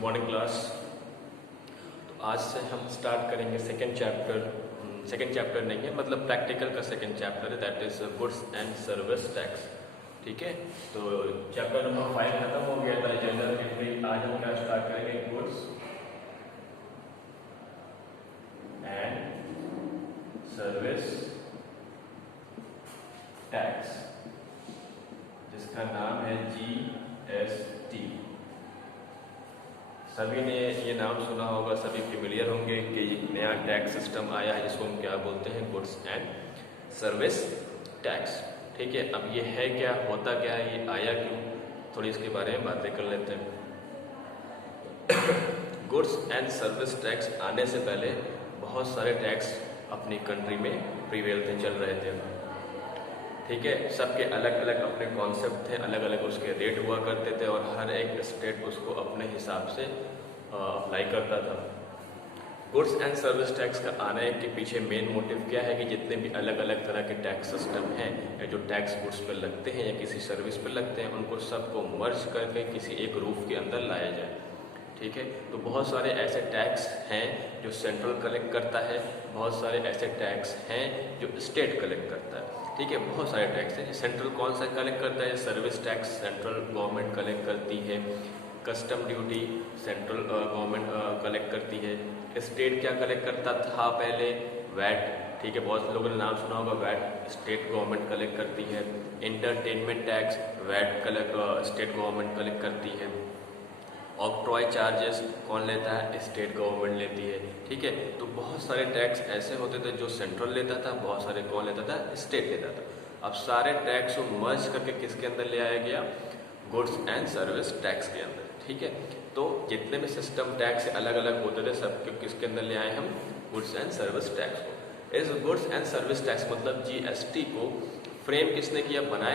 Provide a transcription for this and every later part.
Good morning class. तो आज से हम स्टार्ट करेंगे सेकेंड चैप्टर नहीं है, मतलब प्रैक्टिकल का सेकेंड चैप्टर है, that is goods and service tax. ठीक है, तो चैप्टर नंबर 5 खत्म हो गया था जनरल एंट्री। आज हम क्या स्टार्ट करेंगे, गुड्स एंड सर्विस टैक्स, जिसका नाम है GST। सभी ने ये नाम सुना होगा, सभी फेमिलियर होंगे कि नया टैक्स सिस्टम आया है जिसको हम क्या बोलते हैं, गुड्स एंड सर्विस टैक्स। ठीक है, अब ये है क्या, होता क्या है, ये आया क्यों, थोड़ी इसके बारे में बातें कर लेते हैं। गुड्स एंड सर्विस टैक्स आने से पहले बहुत सारे टैक्स अपनी कंट्री में प्रिवेल थे, चल रहे थे। ठीक है, सबके अलग अलग अपने कॉन्सेप्ट थे, अलग अलग उसके रेट हुआ करते थे और हर एक स्टेट उसको अपने हिसाब से अप्लाई करता था। गुड्स एंड सर्विस टैक्स का आने के पीछे मेन मोटिव क्या है कि जितने भी अलग अलग तरह के टैक्स सिस्टम हैं या जो टैक्स गुड्स पर लगते हैं या किसी सर्विस पर लगते हैं, उनको सबको मर्ज करके किसी एक रूफ के अंदर लाया जाए। ठीक है, तो बहुत सारे ऐसे टैक्स हैं जो सेंट्रल कलेक्ट करता है, बहुत सारे ऐसे टैक्स हैं जो स्टेट कलेक्ट करता है। ठीक है, बहुत सारे टैक्स हैं। सेंट्रल कौन सा कलेक्ट करता है, service tax central government collect करती है, custom duty central government collect करती है। स्टेट क्या कलेक्ट करता था पहले, वैट। ठीक है, बहुत लोगों ने नाम सुना होगा, वैट स्टेट गवर्नमेंट कलेक्ट करती है। Entertainment tax VAT state government collect करती है। ऑक्ट्रॉय चार्जेस कौन लेता है, स्टेट गवर्नमेंट लेती है। ठीक है, तो बहुत सारे टैक्स ऐसे होते थे जो सेंट्रल लेता था, बहुत सारे कौन लेता था, स्टेट लेता था। अब सारे टैक्स को मर्ज करके किसके अंदर ले आया गया, गुड्स एंड सर्विस टैक्स के अंदर। ठीक है, तो जितने भी सिस्टम टैक्स अलग अलग होते थे सबके किसके अंदर ले आए हम, गुड्स एंड सर्विस टैक्स को। इस गुड्स एंड सर्विस टैक्स मतलब GST को फ्रेम किसने किया, बनाया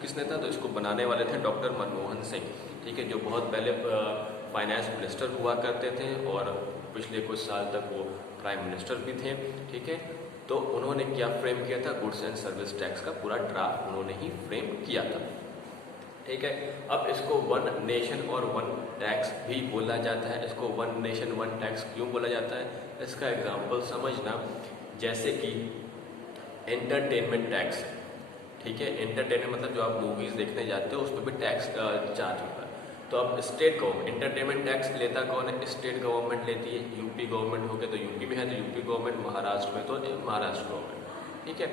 किसने था, तो इसको बनाने वाले थे डॉक्टर मनमोहन सिंह। ठीक है, जो बहुत पहले फाइनेंस मिनिस्टर हुआ करते थे और पिछले कुछ साल तक वो प्राइम मिनिस्टर भी थे। ठीक है, तो उन्होंने क्या फ्रेम किया था, गुड्स एंड सर्विस टैक्स का पूरा ड्राफ्ट उन्होंने ही फ्रेम किया था। ठीक है, अब इसको वन नेशन और वन टैक्स भी बोला जाता है। इसको वन नेशन वन टैक्स क्यों बोला जाता है, इसका एग्जाम्पल समझना, जैसे कि एंटरटेनमेंट टैक्स। ठीक है, एंटरटेनमेंट मतलब जो आप मूवीज देखने जाते हो उस पर भी टैक्स चार्ज होता है। तो अब स्टेट गवर्नमेंट एंटरटेनमेंट टैक्स लेता कौन है, स्टेट गवर्नमेंट लेती है। यूपी गवर्नमेंट हो गया तो यूपी में है तो यूपी गवर्नमेंट, महाराष्ट्र में तो महाराष्ट्र गवर्नमेंट। ठीक है,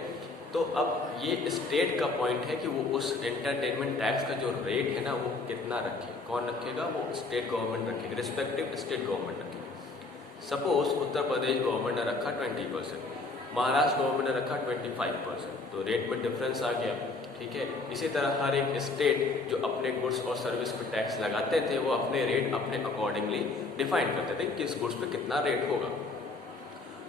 तो अब ये स्टेट का पॉइंट है कि वो उस एंटरटेनमेंट टैक्स का जो रेट है ना वो कितना रखे, कौन रखेगा, वो स्टेट गवर्नमेंट रखेगी, रिस्पेक्टिव स्टेट गवर्नमेंट रखेगी। सपोज उत्तर प्रदेश गवर्नमेंट ने रखा 20%, महाराष्ट्र गवर्नमेंट ने रखा 25%, तो रेट में डिफरेंस आ गया। ठीक है, इसी तरह हर एक स्टेट जो अपने गुड्स और सर्विस पे टैक्स लगाते थे वो अपने रेट अपने अकॉर्डिंगली डिफाइन करते थे, किस गुड्स पे कितना रेट होगा।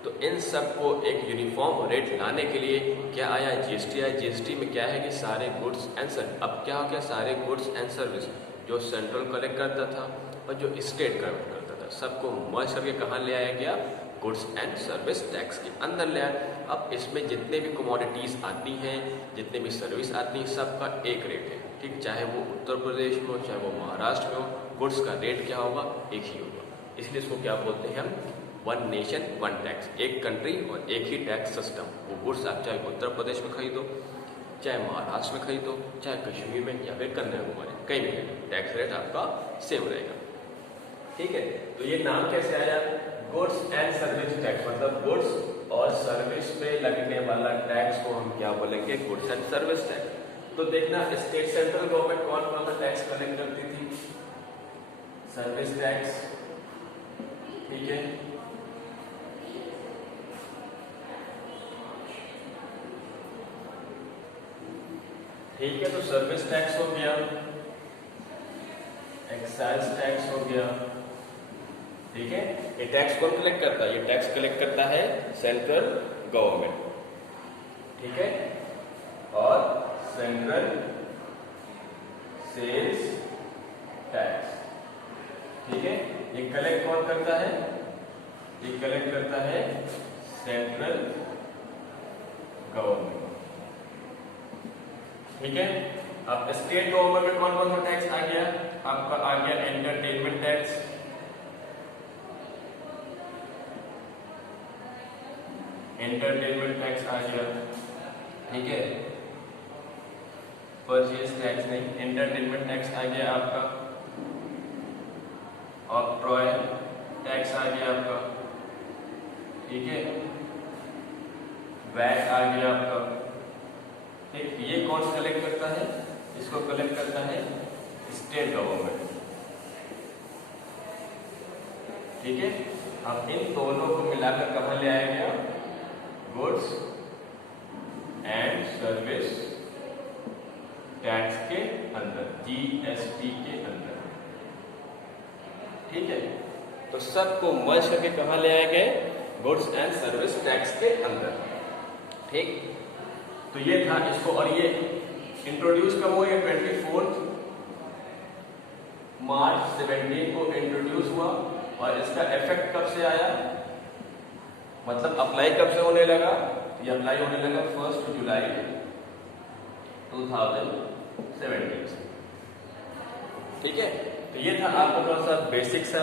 तो इन सब को एक यूनिफॉर्म रेट लाने के लिए क्या आया, GST आया। GST में क्या है कि सारे गुड्स एंड सर्विस, अब क्या हो गया, सारे गुड्स एंड सर्विस जो सेंट्रल कलेक्ट करता था और जो स्टेट कलेक्ट करता था सबको मर्ज करके कहाँ ले आया गया, गुड्स एंड सर्विस टैक्स के अंदर ले आया। अब इसमें जितने भी कमोडिटीज आती हैं, जितने भी सर्विस आती हैं, सबका एक रेट है। ठीक, चाहे वो उत्तर प्रदेश में हो चाहे वो महाराष्ट्र में हो, गुड्स का रेट क्या होगा, एक ही होगा। इसलिए इसको क्या बोलते हैं हम, वन नेशन वन टैक्स, एक कंट्री और एक ही टैक्स सिस्टम। वो गुड्स आप चाहे उत्तर प्रदेश में खरीदो, चाहे महाराष्ट्र में खरीदो, चाहे कश्मीर में या फिर कन्याकुमारी, कहीं भी खरीदो, टैक्स रेट आपका सेम रहेगा। ठीक है, तो ये नाम कैसे आया, गुड्स एंड सर्विस टैक्स, मतलब गुड्स और सर्विस पे लगने वाला टैक्स को हम क्या बोलेंगे, गुड्स एंड सर्विस टैक्स। तो देखना, स्टेट सेंट्रल गवर्नमेंट कौन कौन सा टैक्स कलेक्ट करती थी, सर्विस टैक्स। ठीक है, ठीक है, तो सर्विस टैक्स हो गया, एक्साइज टैक्स हो गया। ठीक है, ये टैक्स कौन कलेक्ट करता है, ये टैक्स कलेक्ट करता है सेंट्रल गवर्नमेंट। ठीक है, और सेंट्रल सेल्स टैक्स। ठीक है, ये कलेक्ट कौन करता है, ये कलेक्ट करता है सेंट्रल गवर्नमेंट। ठीक है, अब स्टेट गवर्नमेंट में कौन कौन सा टैक्स आ गया, आपका आ गया एंटरटेनमेंट टैक्स, एंटरटेनमेंट टैक्स आ गया, ठीक है, परचेज टैक्स नहीं, एंटरटेनमेंट टैक्स आ गया आपका, ऑक्ट्रॉय टैक्स आ गया आपका, ठीक है, वैट आ गया आपका, ठीक। ये कौन कलेक्ट करता है? इसको कलेक्ट करता है स्टेट गवर्नमेंट, ठीक है। अब इन दोनों को मिलाकर कहां ले आया गया? गुड्स एंड सर्विस टैक्स के अंदर, जीएसटी के अंदर, ठीक है। तो सबको मर्ज करके कहां ले आए गए? गुड्स एंड सर्विस टैक्स के अंदर, ठीक। तो ये था इसको, और ये इंट्रोड्यूस कब हुआ? 24 मार्च 17 को इंट्रोड्यूस हुआ, और इसका इफेक्ट कब से आया, मतलब अप्लाई कब से होने लगा? ये अप्लाई होने लगा 1 जुलाई 2017 से, ठीक है। तो ये था आपका थोड़ा सा बेसिक सा,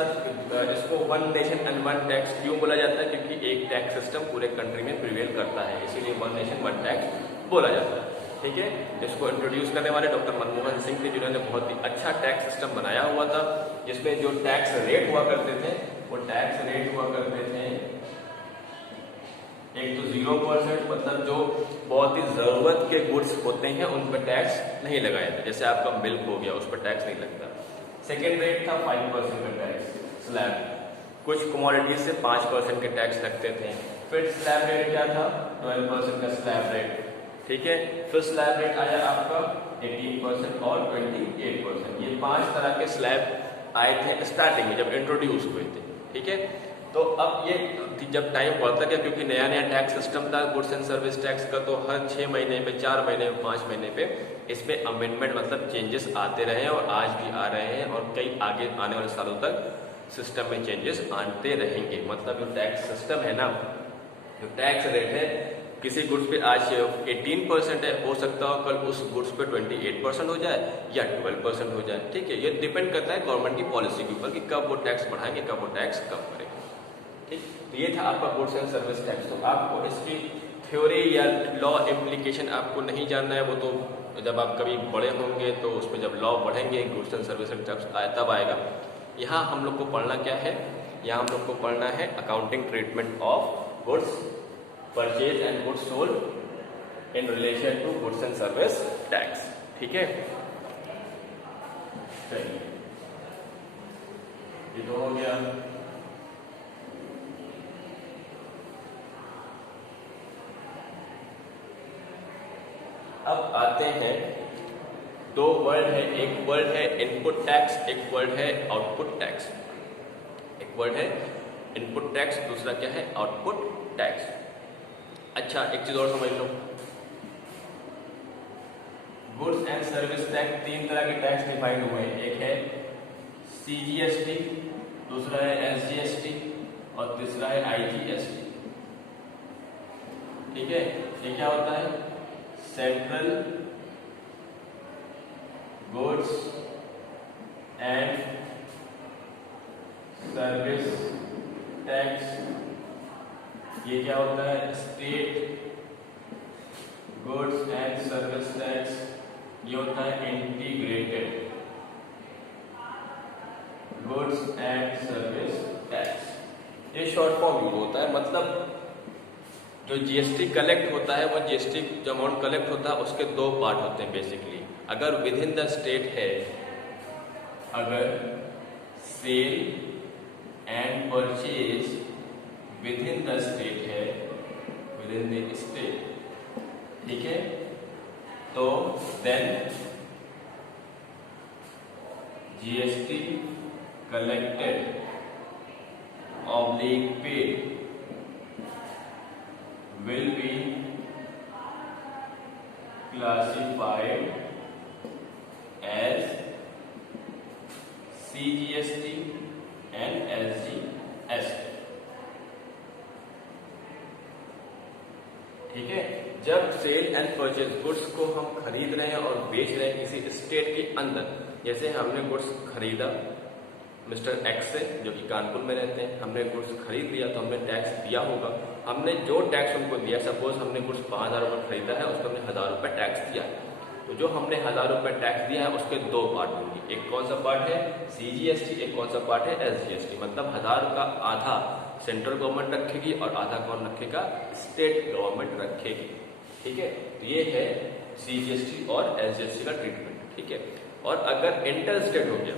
इसको one nation and one tax क्यों बोला जाता है? क्योंकि एक टैक्स सिस्टम पूरे कंट्री में प्रिवेल करता है, इसीलिए वन नेशन वन टैक्स बोला जाता है, ठीक है। इसको इंट्रोड्यूस करने वाले डॉक्टर मनमोहन सिंह थे, जिन्होंने बहुत ही अच्छा टैक्स सिस्टम बनाया हुआ था, जिसमें जो टैक्स रेट हुआ करते थे, वो टैक्स रेट हुआ करते थे एक तो 0%, मतलब जो बहुत ही जरूरत के गुड्स होते हैं उन पर टैक्स नहीं लगाया था, जैसे आपका मिल्क हो गया, उस पर टैक्स नहीं लगता। सेकेंड रेट था 5% का टैक्स स्लैब, कुछ कमोडिटीज से 5% के टैक्स लगते थे। फिर स्लैब रेट क्या था? 12% का स्लैब रेट, ठीक है। फिर स्लैब रेट आया आपका 18% और 28%। ये 5 तरह के स्लैब आए थे स्टार्टिंग में जब इंट्रोड्यूस हुए थे, ठीक है। तो अब ये जब टाइम बढ़ता गया, क्योंकि नया नया टैक्स सिस्टम था गुड्स एंड सर्विस टैक्स का, तो हर 6 महीने पे, 4 महीने पे, 5 महीने पे इसमें अमेंडमेंट मतलब चेंजेस आते रहे हैं, और आज भी आ रहे हैं, और कई आगे आने वाले सालों तक सिस्टम में चेंजेस आते रहेंगे। मतलब जो टैक्स सिस्टम है ना, जो टैक्स रेट है, किसी गुड्स पे आज 18% है, हो सकता हो कल उस गुड्स पे 28% हो जाए या 12% हो जाए, ठीक है। ये डिपेंड करता है गवर्नमेंट की पॉलिसी के ऊपर कि कब वो टैक्स बढ़ाएंगे, कब वो टैक्स कम करेंगे, ठीक। तो ये था आपका गुड्स एंड सर्विस टैक्स। तो आपको इसकी थ्योरी या लॉ इम्प्लीकेशन आपको नहीं जानना है, वो तो जब आप कभी बड़े होंगे तो उसमें जब लॉ बढ़ेंगे गुड्स एंड सर्विस टैक्स तब आएगा। यहाँ हम लोग को पढ़ना क्या है? यहाँ हम लोग को पढ़ना है accounting treatment of goods purchase and goods sold in relation to goods and service tax, ठीक है। चलिए, ये तो हो गया। अब आते हैं, दो वर्ड है, एक वर्ड है इनपुट टैक्स, एक वर्ड है आउटपुट टैक्स। एक वर्ड है इनपुट टैक्स, दूसरा क्या है? Output tax. अच्छा, एक चीज और समझ लो, गुड्स एंड सर्विस टैक्स 3 तरह के टैक्स डिफाइन हुए हैं। एक है सीजीएसटी, दूसरा है एसजीएसटी और तीसरा है आईजीएसटी, ठीक है। ये क्या होता है? Central goods and service tax. ये क्या होता है? State goods and service tax. ये होता है integrated goods and service tax. ये शॉर्ट फॉर्म यूज होता है, मतलब जो जीएसटी कलेक्ट होता है, वो जीएसटी जो अमाउंट कलेक्ट होता है उसके 2 पार्ट होते हैं बेसिकली। अगर विद इन द स्टेट है, अगर sale and purchase within the state है, विद इन द स्टेट, ठीक है, तो then GST collected oblique paid will be classified as CGST and SGST, ठीक है। जब सेल एंड परचेज गुड्स को हम खरीद रहे हैं और बेच रहे हैं किसी स्टेट के अंदर, जैसे हमने गुड्स खरीदा मिस्टर एक्स से जो कि कानपुर में रहते हैं, हमने गुड्स खरीद लिया तो हमने टैक्स दिया होगा। हमने जो टैक्स उनको दिया, सपोज हमने गुड्स 5,000 रुपये खरीदा है, उस पर हमने 1,000 रुपये टैक्स दिया, तो जो हमने 1,000 रुपये टैक्स दिया है उसके दो पार्ट होंगे, एक कौन सा पार्ट है CGST, एक कौन सा पार्ट है SGST। मतलब 1,000 का आधा सेंट्रल गवर्नमेंट रखेगी और आधा कौन रखेगा, स्टेट गवर्नमेंट रखेगी। ठीक है, तो ये है CGST और SGST का ट्रीटमेंट। ठीक है, और अगर इंटर स्टेट हो गया,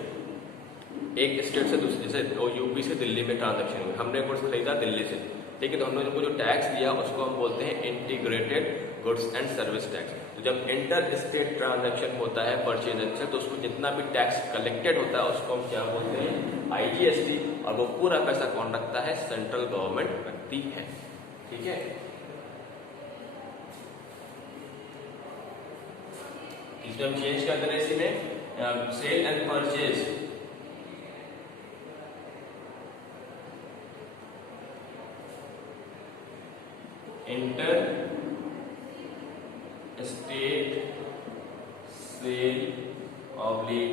एक स्टेट से दूसरे, जैसे यूपी से दिल्ली में ट्रांजैक्शन हुई, हमने गुड्स खरीदा दिल्ली से, ठीक है, तो हमने उनको जो टैक्स दिया उसको हम बोलते हैं integrated goods and service tax. तो जब इंटर स्टेट ट्रांजैक्शन होता है परचेज से, तो उसको जितना भी टैक्स कलेक्टेड होता है उसको हम क्या बोलते हैं, IGST, और वो पूरा पैसा कौन रखता है, सेंट्रल गवर्नमेंट रखती है। ठीक है, इसमें हम चेंज कर दे रहे हैं, इसी में sale and purchase, inter state sale oblique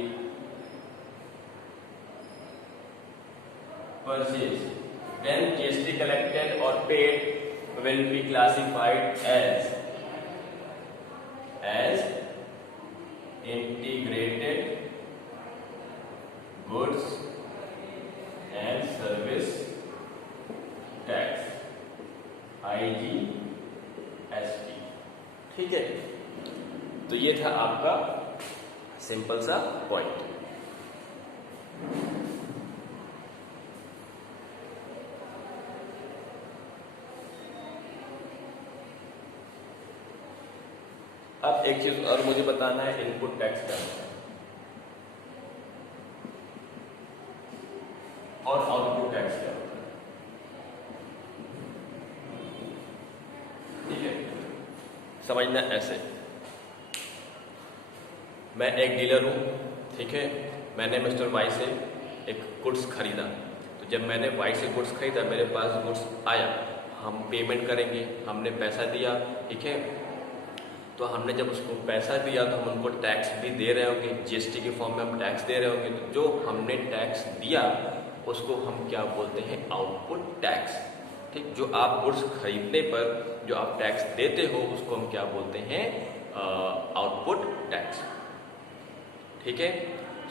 purchase, then GST collected or paid will be classified as integrated goods and service tax, IGST। ठीक है, तो ये था आपका सिंपल सा पॉइंट। अब एक चीज और मुझे बताना है, इनपुट टैक्स क्या होता है और आउटपुट टैक्स क्या होता है। ठीक है, समझना ऐसे, मैं एक डीलर हूं, ठीक है, मैंने मिस्टर वाई से एक गुड्स खरीदा, तो जब मैंने वाई से गुड्स खरीदा, मेरे पास गुड्स आया, हम पेमेंट करेंगे, हमने पैसा दिया, ठीक है, तो हमने जब उसको पैसा दिया तो हम उनको टैक्स भी दे रहे होंगे, GST के फॉर्म में हम टैक्स दे रहे होंगे, तो जो हमने टैक्स दिया उसको हम क्या बोलते हैं, आउटपुट टैक्स। ठीक, जो आप गुड्स खरीदने पर जो आप टैक्स देते हो उसको हम क्या बोलते हैं, आउटपुट टैक्स। ठीक है,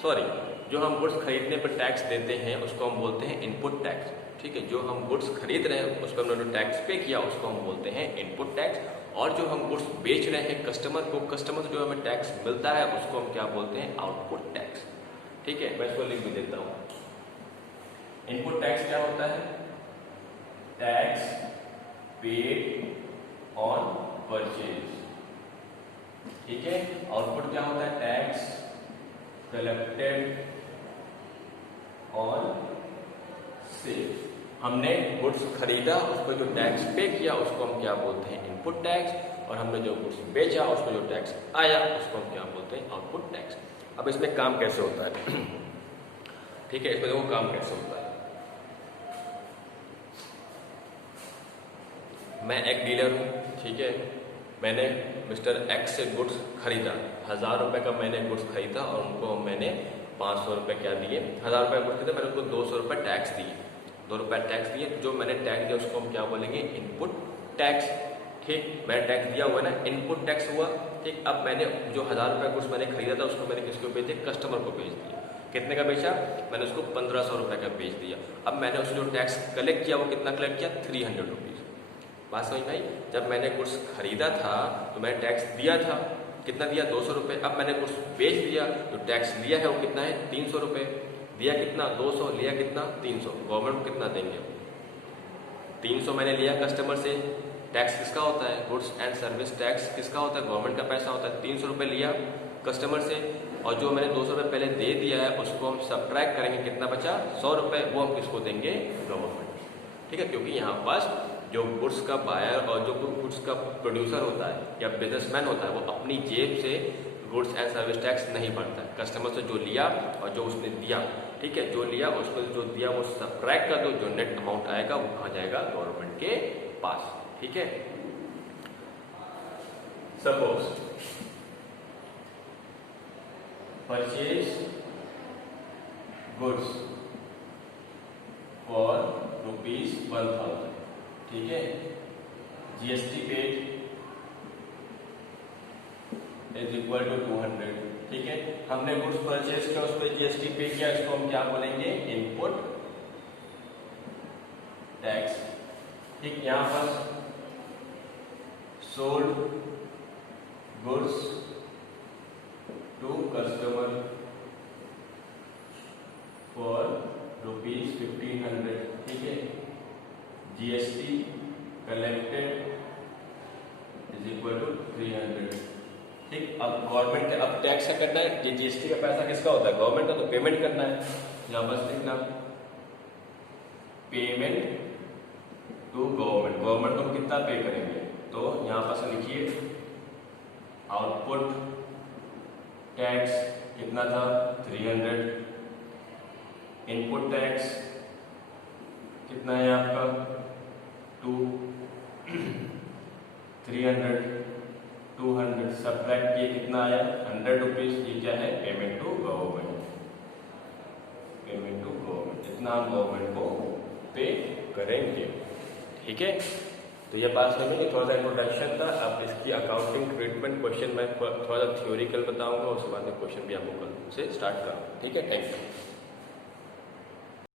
सॉरी, जो हम गुड्स खरीदने पर टैक्स देते हैं उसको हम बोलते हैं इनपुट टैक्स। ठीक है, जो हम गुड्स खरीद रहे हैं उस पर हमने टैक्स पे किया उसको हम बोलते हैं इनपुट टैक्स, और जो हम गुड्स बेच रहे हैं कस्टमर को, कस्टमर से जो हमें टैक्स मिलता है उसको हम क्या बोलते हैं, आउटपुट टैक्स। ठीक है, मैं इसको लिख भी देता हूँ। इनपुट टैक्स क्या होता है, टैक्स पेड ऑन परचेज। ठीक है, आउटपुट क्या होता है, टैक्स कलेक्टेड ऑन सेल। हमने गुड्स खरीदा, उस पर जो टैक्स पे किया उसको हम क्या बोलते हैं, इनपुट टैक्स, और हमने जो गुड्स बेचा उस पर जो टैक्स आया उसको हम क्या बोलते हैं, आउटपुट टैक्स। अब इसमें काम कैसे होता है ठीक है, इसमें देखो काम कैसे होता है। मैं एक डीलर हूँ, ठीक है, मैंने मिस्टर एक्स से गुड्स खरीदा, 1,000 रुपये का मैंने गुड्स खरीदा और उनको मैंने 500 रुपये क्या दिए, 1,000 रुपये गुड्स खरीदा, मैंने उनको 200 रुपये टैक्स दिए, 2 रुपये टैक्स दिए, जो मैंने टैक्स दिया उसको हम क्या बोलेंगे, इनपुट टैक्स। ठीक, मैंने टैक्स दिया हुआ ना, इनपुट टैक्स हुआ। ठीक, अब मैंने जो 1,000 रुपये गुड्स मैंने खरीदा था उसको मैंने किसको बेचे, कस्टमर को बेच दिया। कितने का बेचा, मैंने उसको 1,500 रुपये का बेच दिया। अब मैंने उससे जो टैक्स कलेक्ट किया वो कितना कलेक्ट किया, 300 रुपीज़। बात समझ में आई। जब मैंने गुड्स खरीदा था तो मैंने टैक्स दिया था, कितना दिया, 200 रुपये। अब मैंने गुड्स बेच दिया, जो टैक्स लिया है वो कितना है, 300 रुपये। दिया कितना, 200, लिया कितना, 300। गवर्नमेंट को कितना देंगे, 300 मैंने लिया कस्टमर से। टैक्स किसका होता है, गुड्स एंड सर्विस टैक्स किसका होता है, गवर्नमेंट का पैसा होता है। 300 रुपये लिया कस्टमर से, और जो मैंने 200 रुपये पहले दे दिया है उसको हम सब्ट्रैक्ट करेंगे, कितना बचा, 100 रुपये, वो हम किसको देंगे, गवर्नमेंट। ठीक है, क्योंकि यहाँ पास जो गुड्स का बायर और जो गुड्स का प्रोड्यूसर होता है या बिजनेसमैन होता है वो अपनी जेब से गुड्स एंड सर्विस टैक्स नहीं भरता है, कस्टमर से जो लिया और जो उसने दिया, ठीक है, जो लिया उसको जो दिया वो सब्ट्रैक्ट कर दो, जो नेट अमाउंट आएगा वो कहाँ जाएगा, गवर्नमेंट के पास। ठीक है, सपोज परचेज गुड्स ₹1000, ठीक है। GST paid is equal to 200, ठीक है। हमने गुड्स परचेज किया, उस पर GST पे किया, इसको हम क्या बोलेंगे, इनपुट टैक्स, ठीक। यहाँ पर sold goods to customer for ₹1500, ठीक है। GST collected is equal to 300, ठीक। अब गवर्नमेंट अब टैक्स का करना है, ये GST का पैसा किसका होता है, गवर्नमेंट का, तो पेमेंट करना है। यहाँ बस लिखना पेमेंट टू गवर्नमेंट, गवर्नमेंट को हम कितना पे करेंगे, तो यहाँ पर लिखिए आउटपुट टैक्स कितना था 300, इनपुट टैक्स कितना है आपका 2, 300, 200 सब्ट्रैक्ट किए कितना आया ₹100, ये क्या है, payment to government, payment to government, इतना हम गवर्नमेंट को पे करेंगे, ठीक है। तो ये बात समझिए, थोड़ा सा इंट्रोडक्शन था। अब इसकी अकाउंटिंग ट्रीटमेंट क्वेश्चन मैं थोड़ा सा थ्योरिकल बताऊंगा, उसके बाद में क्वेश्चन भी आपको कल से स्टार्ट करूँगा, ठीक है। Thank you.